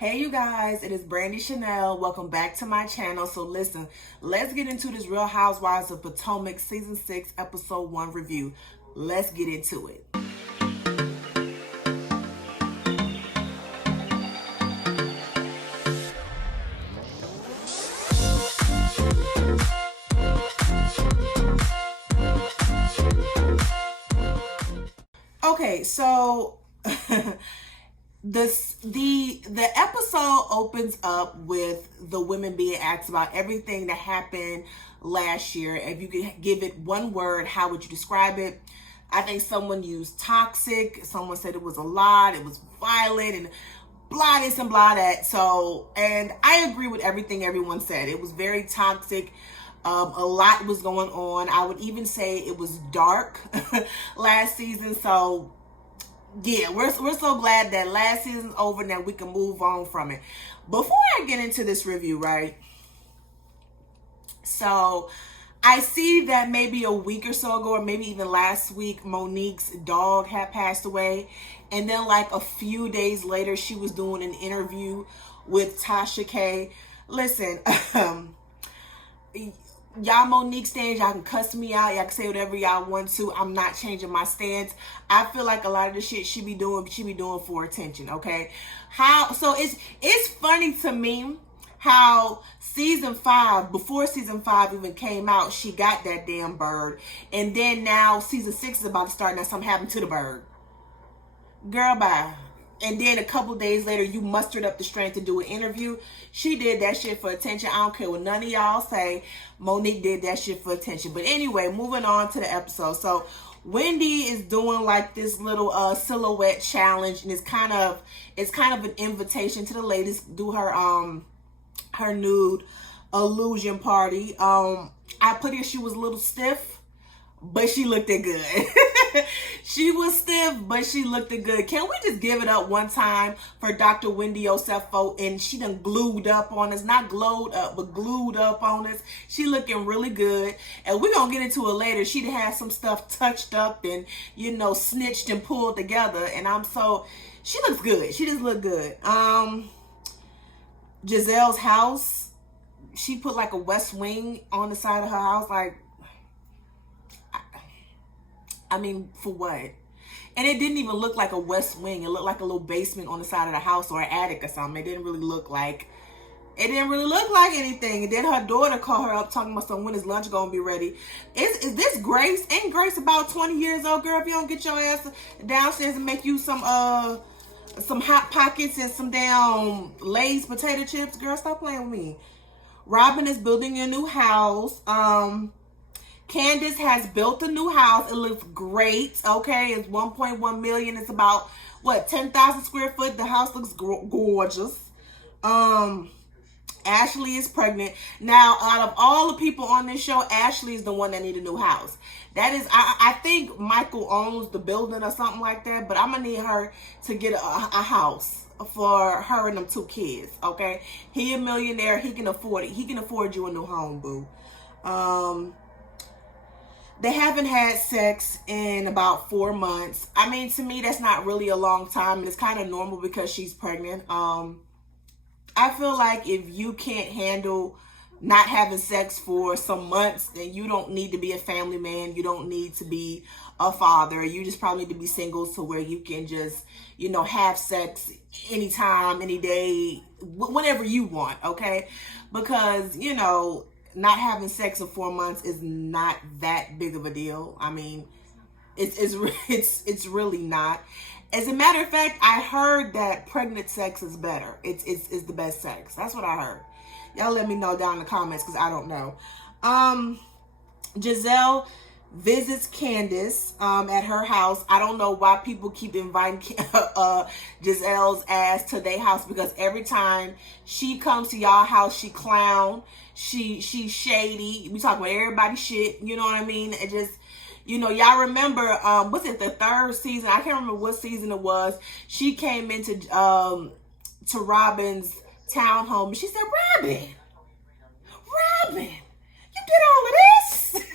Hey you guys, it is Brandy Chanel. Welcome back to my channel. So listen, let's get into this Real Housewives of Potomac Season 6 Episode 1 review. Let's get into it. Okay, so the episode opens up with the women being asked about everything that happened last year. If you could give it one word, how would you describe it? I think someone used toxic. Someone said it was a lot. It was violent and blah this and blah that. So, and I agree with everything everyone said. It was very toxic. A lot was going on. I would even say it was dark last season. So yeah, we're so glad that last season's over and that we can move on from it. Before I get into this review, right? So I see that maybe a week or so ago, or maybe even last week, Monique's dog had passed away. And then like a few days later, she was doing an interview with Tasha K. Listen, y'all Monique stands, y'all can cuss me out, y'all can say whatever y'all want to. I'm not changing my stance. I feel like a lot of the shit she be doing for attention, okay? So it's funny to me how season 5, before season 5 even came out, she got that damn bird. And then now season 6 is about to start, now something happened to the bird. Girl, bye. And then a couple days later, you mustered up the strength to do an interview. She did that shit for attention. I don't care what none of y'all say. Monique did that shit for attention. But anyway, moving on to the episode. So Wendy is doing like this little silhouette challenge, and it's kind of an invitation to the ladies to do her nude illusion party. I put here she was a little stiff, but she looked it good. She was stiff, but she looked it good. Can we just give it up one time for Dr. Wendy Osefo? And she done glued up on us. Not glowed up, but glued up on us. She looking really good. And we're going to get into it later. She had some stuff touched up and, you know, snitched and pulled together. And she looks good. She just looked good. Giselle's house, she put like a West Wing on the side of her house. Like, I mean, for what? And it didn't even look like a West Wing. It looked like a little basement on the side of the house or an attic or something. It didn't really look like anything. And then her daughter called her up talking about when is lunch gonna be ready. Is this Grace? Ain't Grace about 20 years old, girl? If you don't get your ass downstairs and make you some Hot Pockets and some damn Lay's potato chips, girl, stop playing with me. Robin is building a new house. Candace has built a new house. It looks great. Okay, it's 1.1 million. It's about what, 10,000 square foot. The house looks gorgeous. Ashley is pregnant. Now, out of all the people on this show, Ashley is the one that need a new house. That is, I think Michael owns the building or something like that, but I'm gonna need her to get a house for her and them 2 kids. Okay, he a millionaire. He can afford it. He can afford you a new home, boo. They haven't had sex in about 4 months. I mean, to me, that's not really a long time. And it's kind of normal because she's pregnant. I feel like if you can't handle not having sex for some months, then you don't need to be a family man. You don't need to be a father. You just probably need to be single to where you can just, you know, have sex anytime, any day, whenever you want, okay? Because, you know, not having sex in 4 months is not that big of a deal. I mean, it's really not. As a matter of fact, I heard that pregnant sex is better. It's the best sex. That's what I heard. Y'all let me know down in the comments because I don't know. Giselle visits Candace at her house. I don't know why people keep inviting Giselle's ass to their house, because every time she comes to y'all house, she clown. She's shady. We talk about everybody's shit. You know what I mean? It just, you know, y'all remember, was it the 3rd season? I can't remember what season it was. She came into to Robin's townhome and she said, Robin, you did all of this?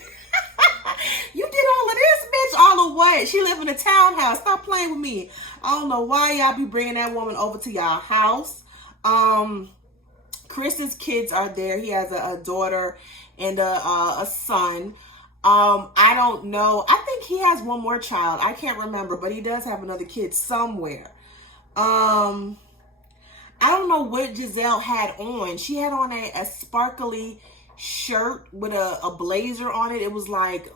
You did all of this, bitch? All of what? She live in a townhouse. Stop playing with me. I don't know why y'all be bringing that woman over to y'all house. Chris's kids are there. He has a daughter and a son. I don't know. I think he has one more child. I can't remember, but he does have another kid somewhere. I don't know what Giselle had on. She had on a sparkly shirt with a blazer on it. It was like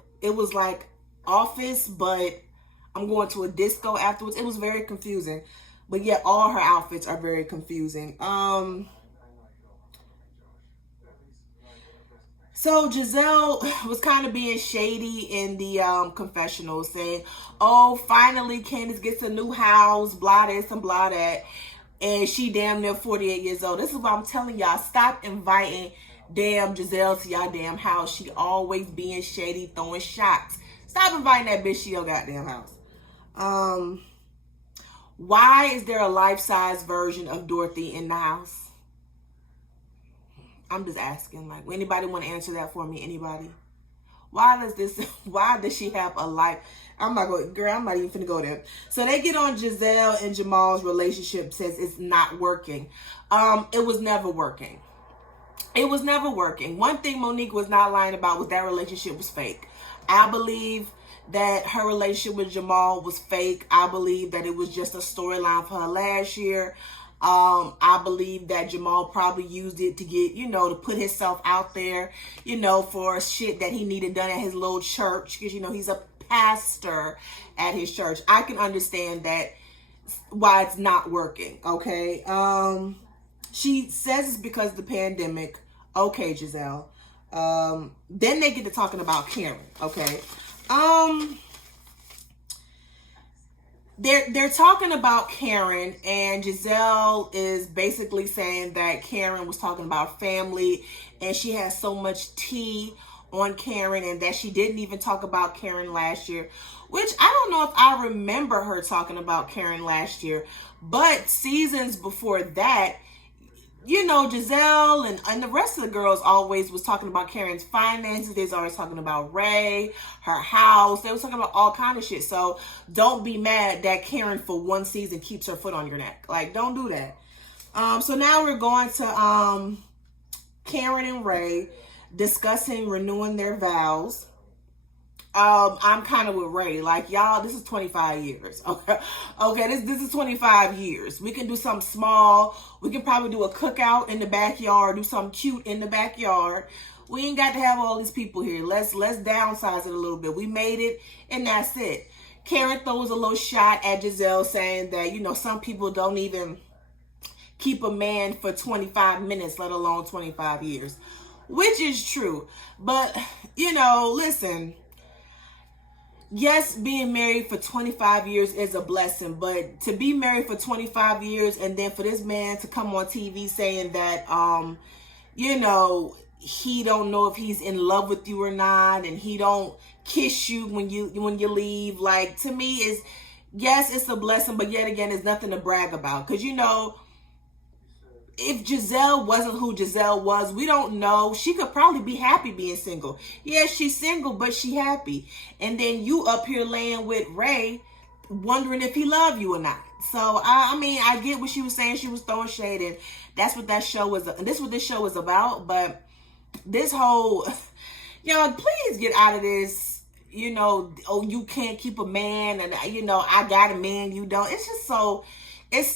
office, but I'm going to a disco afterwards. It was very confusing. But yeah, all her outfits are very confusing. So Giselle was kind of being shady in the confessional, saying, oh, finally Candace gets a new house, blah this and blah that. And she damn near 48 years old. This is what I'm telling y'all. Stop inviting damn Giselle to y'all damn house. She always being shady, throwing shots. Stop inviting that bitch to your goddamn house. Why is there a life-size version of Dorothy in the house? I'm just asking. Like, anybody want to answer that for me? Anybody? Why does she have a life? I'm not even finna go there. So they get on Giselle and Jamal's relationship, says it's not working. It was never working. It was never working. One thing Monique was not lying about was that relationship was fake. I believe that her relationship with Jamal was fake. I believe that it was just a storyline for her last year. I believe that Jamal probably used it to get, to put himself out there, for shit that he needed done at his little church. Because, he's a pastor at his church. I can understand that, why it's not working. Okay. She says it's because of the pandemic. Okay, Giselle. Then they get to talking about Karen. Okay. They're talking about Karen, and Giselle is basically saying that Karen was talking about family and she has so much tea on Karen, and that she didn't even talk about Karen last year, which I don't know if I remember her talking about Karen last year, but seasons before that, Giselle and the rest of the girls always was talking about Karen's finances. They was always talking about Ray, her house. They was talking about all kind of shit. So don't be mad that Karen for one season keeps her foot on your neck. Like, don't do that. So now we're going to Karen and Ray discussing renewing their vows. I'm kind of with Ray. Like, y'all, this is 25 years. Okay, this is 25 years. We can do something small. We can probably do a cookout in the backyard, do something cute in the backyard. We ain't got to have all these people here. Let's downsize it a little bit. We made it, and that's it. Karen throws a little shot at Giselle, saying that, some people don't even keep a man for 25 minutes, let alone 25 years, which is true. But, listen, yes, being married for 25 years is a blessing, but to be married for 25 years and then for this man to come on TV saying that, he don't know if he's in love with you or not, and he don't kiss you when you leave, like, to me is, yes, it's a blessing, but yet again, it's nothing to brag about. Because, if Giselle wasn't who Giselle was, we don't know. She could probably be happy being single. Yeah, she's single, but she happy. And then you up here laying with Ray, wondering if he love you or not. So, I get what she was saying. She was throwing shade, and that's what that show was. This is what this show is about. But this whole, y'all, please get out of this, oh, you can't keep a man, and, I got a man, you don't. It's just so, it's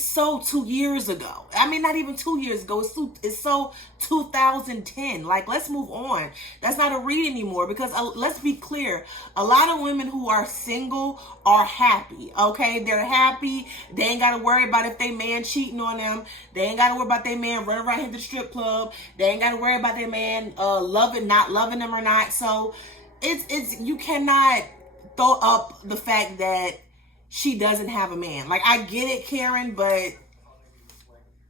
so 2 years ago. I mean, not even 2 years ago. It's so 2010. Like, let's move on. That's not a read anymore, because let's be clear. A lot of women who are single are happy. Okay, they're happy. They ain't got to worry about if they man cheating on them. They ain't got to worry about their man running around the strip club. They ain't got to worry about their man not loving them or not. So it's you cannot throw up the fact that she doesn't have a man. Like, I get it, Karen, but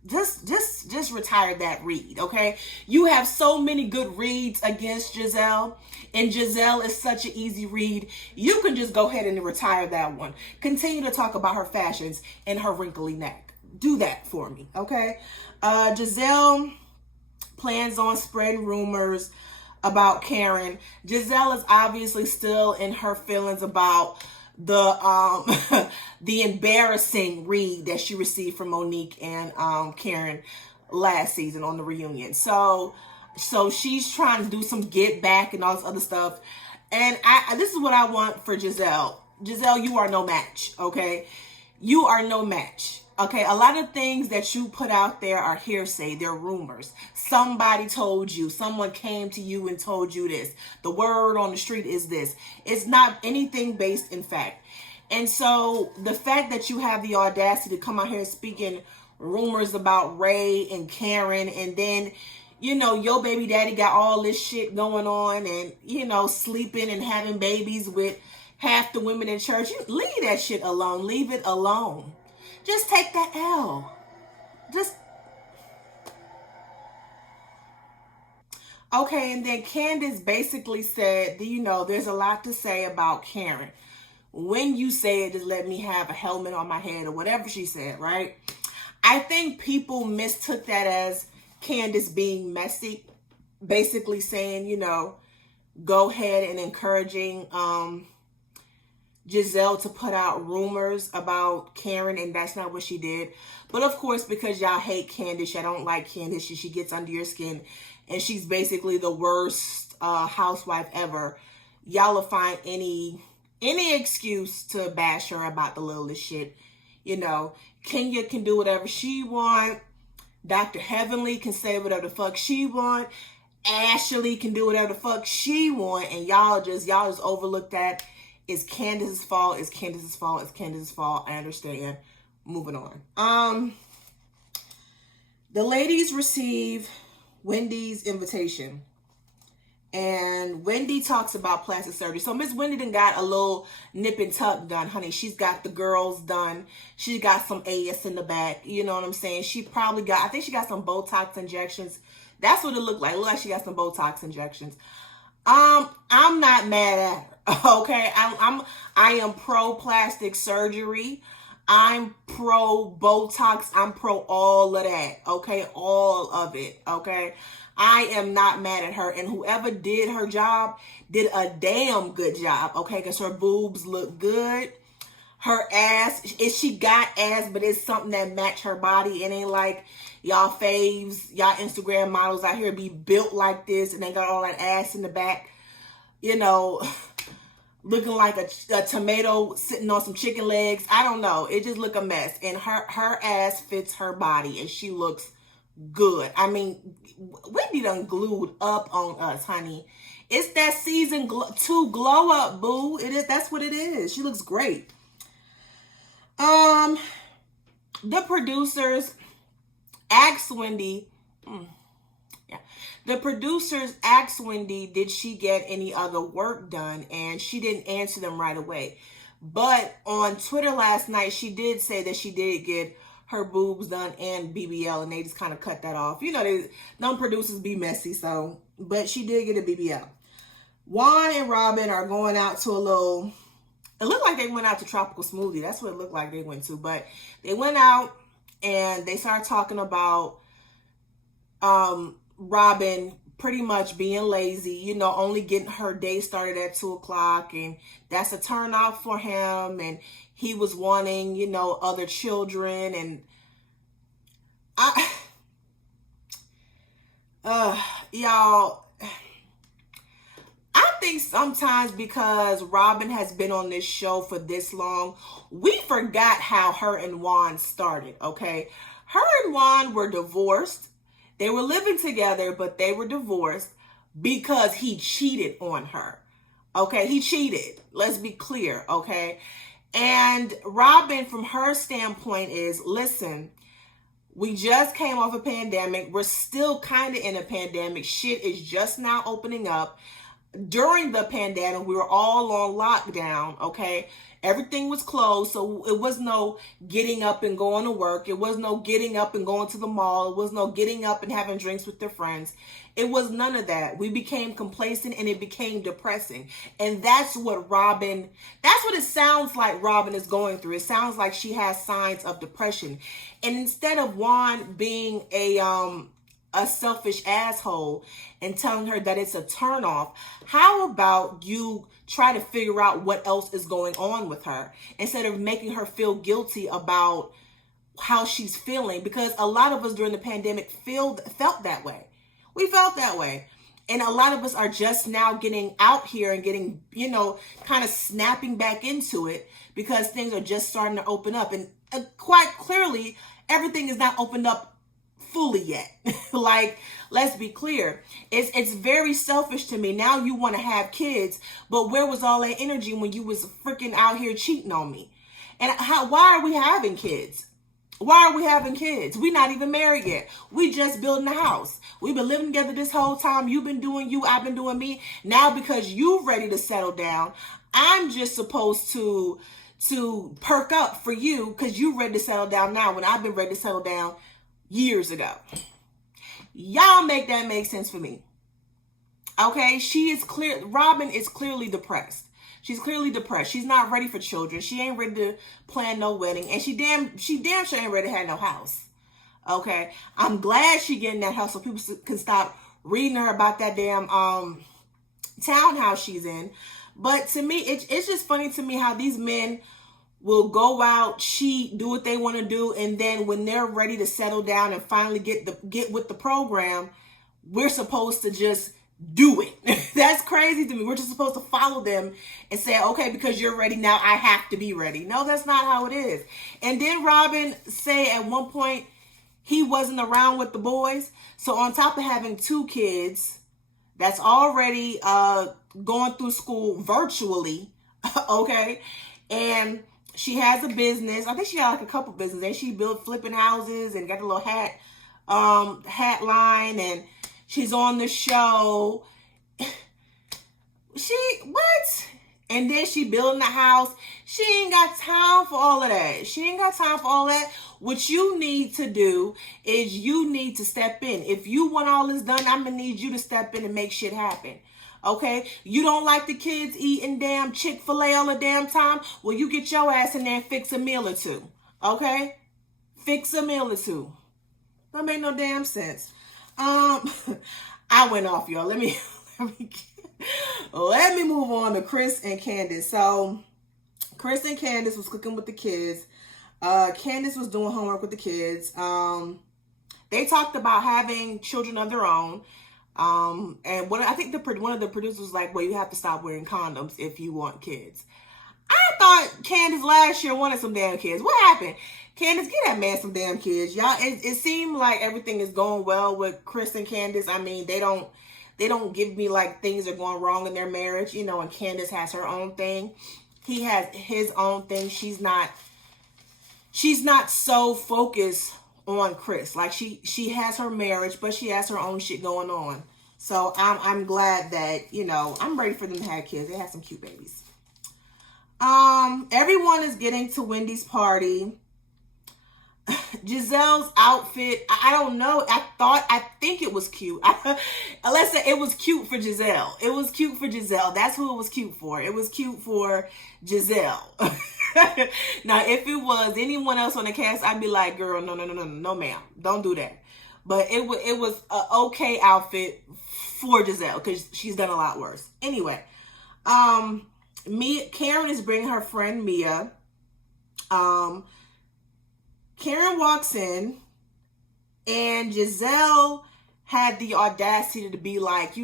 just retire that read, okay? You have so many good reads against Giselle, and Giselle is such an easy read. You can just go ahead and retire that one. Continue to talk about her fashions and her wrinkly neck. Do that for me, okay? Giselle plans on spreading rumors about Karen. Giselle is obviously still in her feelings about the the embarrassing read that she received from Monique and Karen last season on the reunion. So she's trying to do some get back and all this other stuff. And this is what I want for Giselle. Giselle, you are no match, okay? You are no match. Okay, a lot of things that you put out there are hearsay. They're rumors. Somebody told you. Someone came to you and told you this. The word on the street is this. It's not anything based in fact. And so the fact that you have the audacity to come out here speaking rumors about Ray and Karen, and then, you know, your baby daddy got all this shit going on and, you know, sleeping and having babies with half the women in church. You leave that shit alone. Leave it alone. Just take that L. Just. Okay, and then Candace basically said, you know, there's a lot to say about Karen. When you say it, just let me have a helmet on my head or whatever she said, right? I think people mistook that as Candace being messy, basically saying, you know, go ahead and encouraging Giselle to put out rumors about Karen, and that's not what she did. But of course, because y'all hate Candace, y'all don't like Candace, she gets under your skin, and she's basically the worst housewife ever. Y'all will find any excuse to bash her about the littlest shit. You know, Kenya can do whatever she want. Dr. Heavenly can say whatever the fuck she want. Ashley can do whatever the fuck she want, and y'all just overlook that. It's Candace's fault. It's Candace's fault. It's Candace's fault. I understand. Moving on. The ladies receive Wendy's invitation. And Wendy talks about plastic surgery. So Miss Wendy done got a little nip and tuck done, honey. She's got the girls done. She got some ass in the back. You know what I'm saying? She probably got, I think she got some Botox injections. That's what it looked like. It looked like she got some Botox injections. I'm not mad at her. Okay, I am pro plastic surgery. I'm pro Botox. I'm pro all of that. Okay, all of it. Okay, I am not mad at her, and whoever did her job did a damn good job. Okay, because her boobs look good. Her ass, she got ass, but it's something that match her body. It ain't like y'all faves, y'all Instagram models out here be built like this and they got all that ass in the back. You know, looking like a tomato sitting on some chicken legs. I don't know. It just look a mess. And her ass fits her body and she looks good. I mean, Whitney done glued up on us, honey. It's that season 2 glow up, boo. It is. That's what it is. She looks great. The producers asked Wendy, the producers asked Wendy, did she get any other work done? And she didn't answer them right away. But on Twitter last night, she did say that she did get her boobs done and BBL, and they just kind of cut that off. You know, them producers be messy, so, but she did get a BBL. Juan and Robin are going out to a little, it looked like they went out to Tropical Smoothie. That's what it looked like they went to. But they went out and they started talking about Robin pretty much being lazy, you know, only getting her day started at 2:00. And that's a turn off for him. And he was wanting, you know, other children. And y'all, I think sometimes because Robin has been on this show for this long, we forgot how her and Juan started, okay? Her and Juan were divorced. They were living together, but they were divorced because he cheated on her, okay? He cheated. Let's be clear, okay? And Robin, from her standpoint, is, listen, we just came off a pandemic. We're still kind of in a pandemic. Shit is just now opening up. During the pandemic, we were all on lockdown, okay? Everything was closed, so it was no getting up and going to work. It was no getting up and going to the mall. It was no getting up and having drinks with their friends. It was none of that. We became complacent and it became depressing. And that's what it sounds like Robin is going through. It sounds like she has signs of depression. And instead of Juan being a a selfish asshole and telling her that it's a turnoff, how about you try to figure out what else is going on with her instead of making her feel guilty about how she's feeling? Because a lot of us during the pandemic felt that way. We felt that way. And a lot of us are just now getting out here and getting, kind of snapping back into it because things are just starting to open up. And quite clearly, everything is not opened up fully yet. Like, let's be clear. It's very selfish to me. Now you want to have kids, but where was all that energy when you was freaking out here cheating on me? And why are we having kids? Why are we having kids? We're not even married yet. We just building a house. We've been living together this whole time. You've been doing you. I've been doing me. Now because you're ready to settle down, I'm just supposed to perk up for you because you're ready to settle down now when I've been ready to settle down years ago. Y'all make that make sense for me. Okay, Robin is clearly depressed. She's clearly depressed. She's not ready for children. She ain't ready to plan no wedding. And she damn sure ain't ready to have no house. Okay, I'm glad she getting that house so people can stop reading her about that damn townhouse she's in. But to me, it's just funny to me how these men will go out, cheat, do what they want to do, and then when they're ready to settle down and finally get with the program, we're supposed to just do it. That's crazy to me. We're just supposed to follow them and say, okay, because you're ready now, I have to be ready. No, that's not how it is. And then Robin say at one point he wasn't around with the boys. So on top of having 2 kids that's already going through school virtually, okay, and she has a business. I think she got like a couple businesses. And she built flipping houses and got a little hat line, and she's on the show. What? And then she building a house. She ain't got time for all of that. She ain't got time for all that. What you need to do is you need to step in. If you want all this done, I'm going to need you to step in and make shit happen. Okay? You don't like the kids eating damn Chick-fil-A all the damn time? Well, you get your ass in there and fix a meal or 2. Okay? Fix a meal or 2. That make no damn sense. I went off, y'all. Let me move on to Chris and Candace. So, Chris and Candace was cooking with the kids. Candace was doing homework with the kids. They talked about having children of their own. And I think one of the producers was like, well, you have to stop wearing condoms if you want kids. I thought Candace last year wanted some damn kids. What happened? Candace, get that man some damn kids. Y'all, it seemed like everything is going well with Chris and Candace. I mean, they don't give me like things are going wrong in their marriage, and Candace has her own thing. He has his own thing. She's not so focused on Chris. Like she has her marriage, but she has her own shit going on. So I'm glad that, I'm ready for them to have kids. They have some cute babies. Everyone is getting to Wendy's party. Giselle's outfit, I don't know. I think it was cute. Let's say it was cute for Giselle. It was cute for Giselle. That's who it was cute for. It was cute for Giselle. Now, if it was anyone else on the cast, I'd be like, girl, no, ma'am. Don't do that. But it was an okay outfit for Giselle because she's done a lot worse. Anyway, Karen is bringing her friend Mia. Karen walks in, and Giselle had the audacity to be like,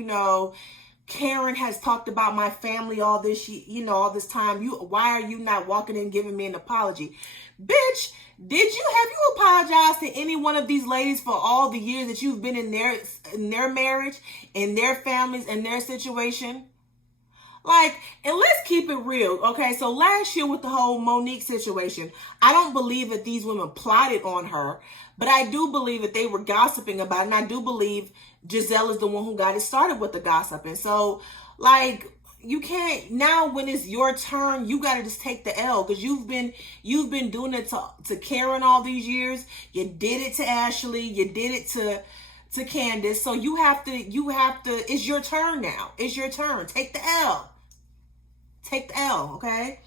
Karen has talked about my family all this, all this time. Why are you not walking in giving me an apology? Bitch, have you apologized to any one of these ladies for all the years that you've been in their marriage, in their families, in their situation? Like, and let's keep it real, okay? So last year with the whole Monique situation, I don't believe that these women plotted on her, but I do believe that they were gossiping about it, and I do believe Giselle is the one who got it started with the gossiping. So, like, you can't, now when it's your turn, you got to just take the L, because you've been doing it to Karen all these years. You did it to Ashley. You did it to Candace. So you have to, it's your turn now. It's your turn. Take the L. Take the L, okay?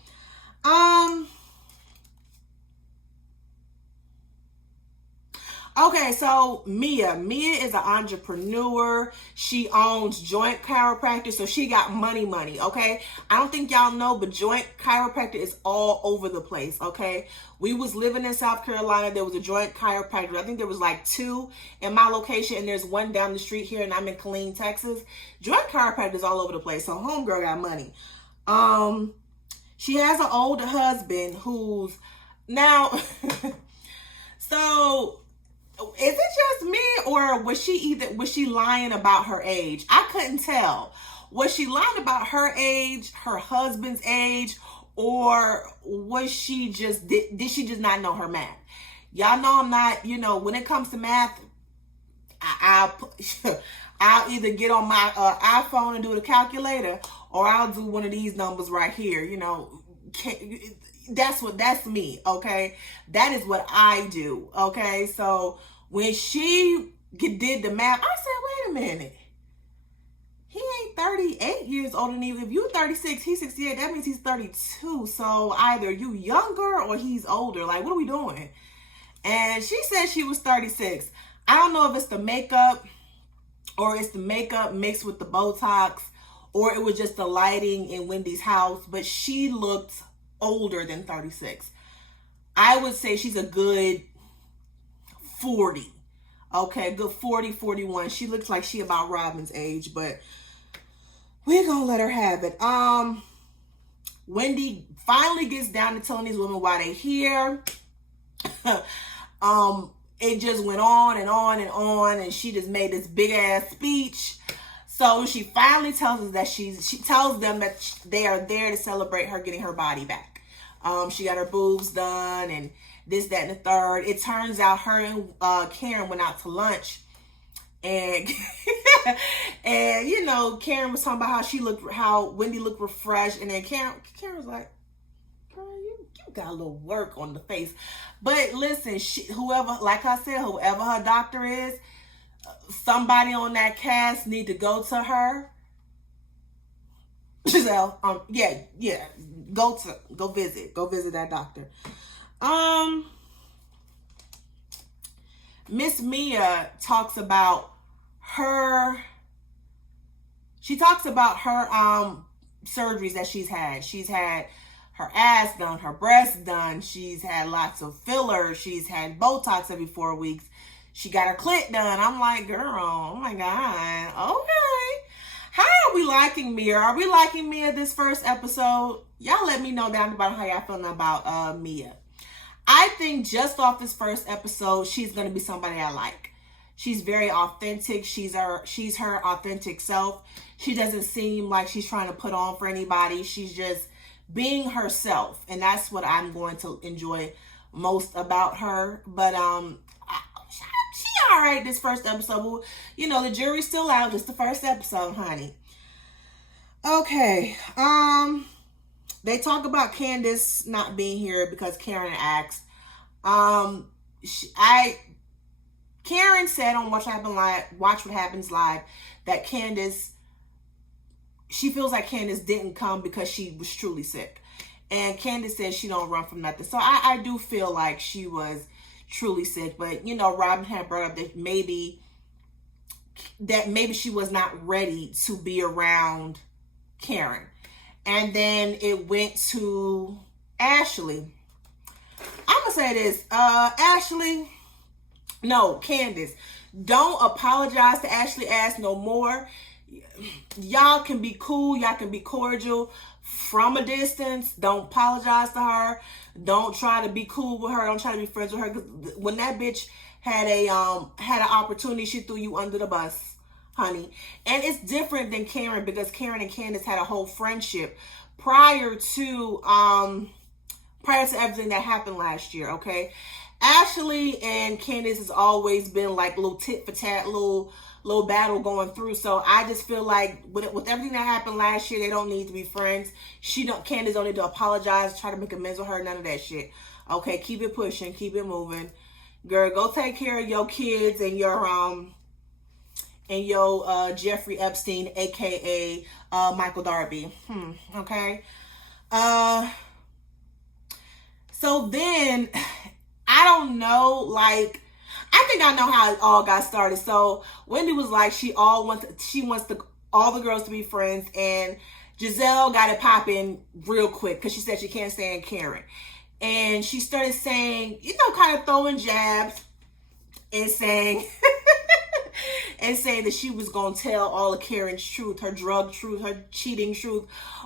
Okay, so Mia is an entrepreneur. She owns Joint Chiropractic, so she got money, okay? I don't think y'all know, but Joint Chiropractic is all over the place, okay? We was living in South Carolina. There was a Joint Chiropractor. I think there was like 2 in my location, and there's 1 down the street here, and I'm in Killeen, Texas. Joint Chiropractic is all over the place, so homegirl got money. She has an older husband who's now... So... is it just me, or was she lying about her age? I couldn't tell. Was she lying about her age, her husband's age, or was she just did she just not know her math? Y'all know I'm not, when it comes to math, I'll either get on my iPhone and do the calculator, or I'll do one of these numbers right here. That's me, okay? That is what I do, okay? So when she did the math, I said, wait a minute. He ain't 38 years older than you. If you're 36, he's 68. That means he's 32. So either you younger or he's older. Like, what are we doing? And she said she was 36. I don't know if it's the makeup or it's the makeup mixed with the Botox, or it was just the lighting in Wendy's house, but she looked older than 36. I would say she's a good 40. Okay, good 40, 41. She looks like she about Robin's age, but we're gonna let her have it. Wendy finally gets down to telling these women why they here. It just went on and on and on, and she just made this big ass speech. So she finally tells us that she tells them that they are there to celebrate her getting her body back. She got her boobs done and this, that, and the third. It turns out her and Karen went out to lunch, and and Karen was talking about how Wendy looked refreshed, and then Karen was like, "Girl, you got a little work on the face." But listen, whoever her doctor is, somebody on that cast need to go to her. Giselle, go visit that doctor. Miss Mia talks about her surgeries that she's had. She's had her ass done, her breasts done. She's had lots of fillers. She's had Botox every 4 weeks. She got her clit done. I'm like, girl, oh my God. Okay. How are we liking Mia? Are we liking Mia this first episode? Y'all let me know down the bottom how y'all feeling about Mia. I think just off this first episode, she's going to be somebody I like. She's very authentic. She's her authentic self. She doesn't seem like she's trying to put on for anybody. She's just being herself. And that's what I'm going to enjoy most about her. But she all right this first episode. The jury's still out. Just the first episode, honey. Okay. They talk about Candace not being here because Karen asked. Karen said on Watch What Happens Live that she feels like Candace didn't come because she was truly sick. And Candace said she don't run from nothing. So I do feel like she was truly sick. But, Robin had brought up that maybe she was not ready to be around Karen. And then it went to Ashley. I'm going to say this. Candace. Don't apologize to Ashley Ass no more. Y'all can be cool. Y'all can be cordial from a distance. Don't apologize to her. Don't try to be cool with her. Don't try to be friends with her. 'Cause when that bitch had an opportunity, she threw you under the bus, honey. And it's different than Karen, because Karen and Candace had a whole friendship prior to everything that happened last year, okay? Ashley and Candace has always been like a little tit for tat, little battle going through. So I just feel like with everything that happened last year, they don't need to be friends. Candace don't need to apologize, try to make amends with her, none of that shit. Okay, keep it pushing, keep it moving. Girl, go take care of your kids and your Jeffrey Epstein, aka Michael Darby. Okay. So then I don't know, like, I think I know how it all got started. So Wendy was like, she wants all the girls to be friends, and Giselle got it popping real quick because she said she can't stand Karen. And she started saying, kind of throwing jabs and saying and saying that she was gonna tell all of Karen's truth, her drug truth, her cheating truth,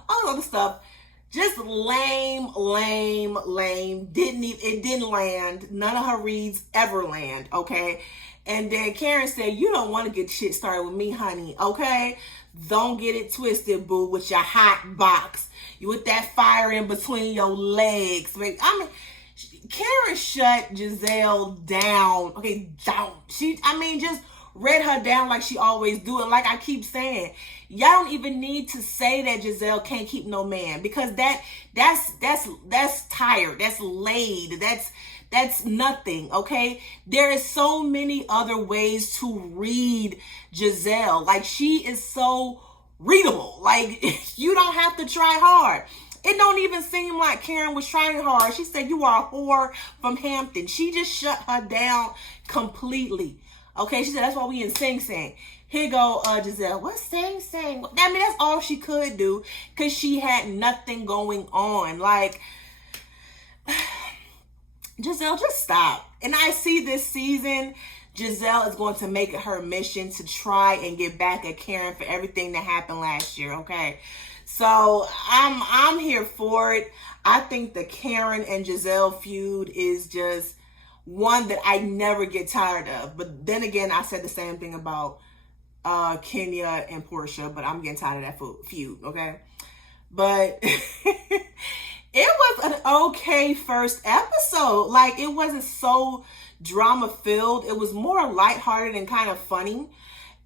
all other stuff. Just lame. It didn't land. None of her reads ever land, okay? And then Karen said, you don't want to get shit started with me, honey, okay? Don't get it twisted, boo, with your hot box. You with that fire in between your legs. Karen shut Giselle down. Okay, down. Just read her down like she always do. And like I keep saying, y'all don't even need to say that Giselle can't keep no man, because that's tired. That's laid. That's nothing, okay? There is so many other ways to read Giselle. Like, she is so readable. Like, you don't have to try hard. It don't even seem like Karen was trying hard. She said, you are a whore from Hampton. She just shut her down completely. Okay, she said, that's why we in Sing Sing. Here go Giselle. What's Sing Sing? That's all she could do, because she had nothing going on. Like, Giselle, just stop. And I see this season, Giselle is going to make it her mission to try and get back at Karen for everything that happened last year, okay? So I'm here for it. I think the Karen and Giselle feud is just one that I never get tired of. But then again, I said the same thing about Kenya and Portia, but I'm getting tired of that feud, okay? But it was an okay first episode. Like, it wasn't so drama filled. It was more lighthearted and kind of funny,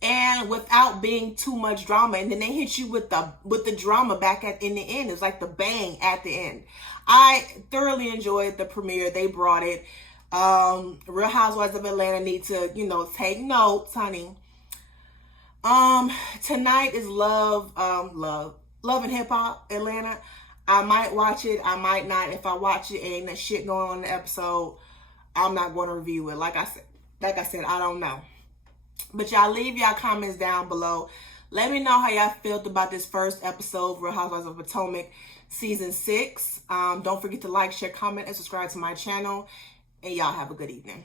and without being too much drama. And then they hit you with the drama back in the end. It was like the bang at the end. I thoroughly enjoyed the premiere. They brought it. Real Housewives of Atlanta need to, take notes, honey. Tonight is Love and Hip Hop Atlanta. I might watch it. I might not. If I watch it, ain't that shit going on in the episode, I'm not going to review it. Like I said, I don't know. But y'all leave y'all comments down below. Let me know how y'all felt about this first episode of Real Housewives of Potomac season 6. Don't forget to like, share, comment, and subscribe to my channel. And y'all have a good evening.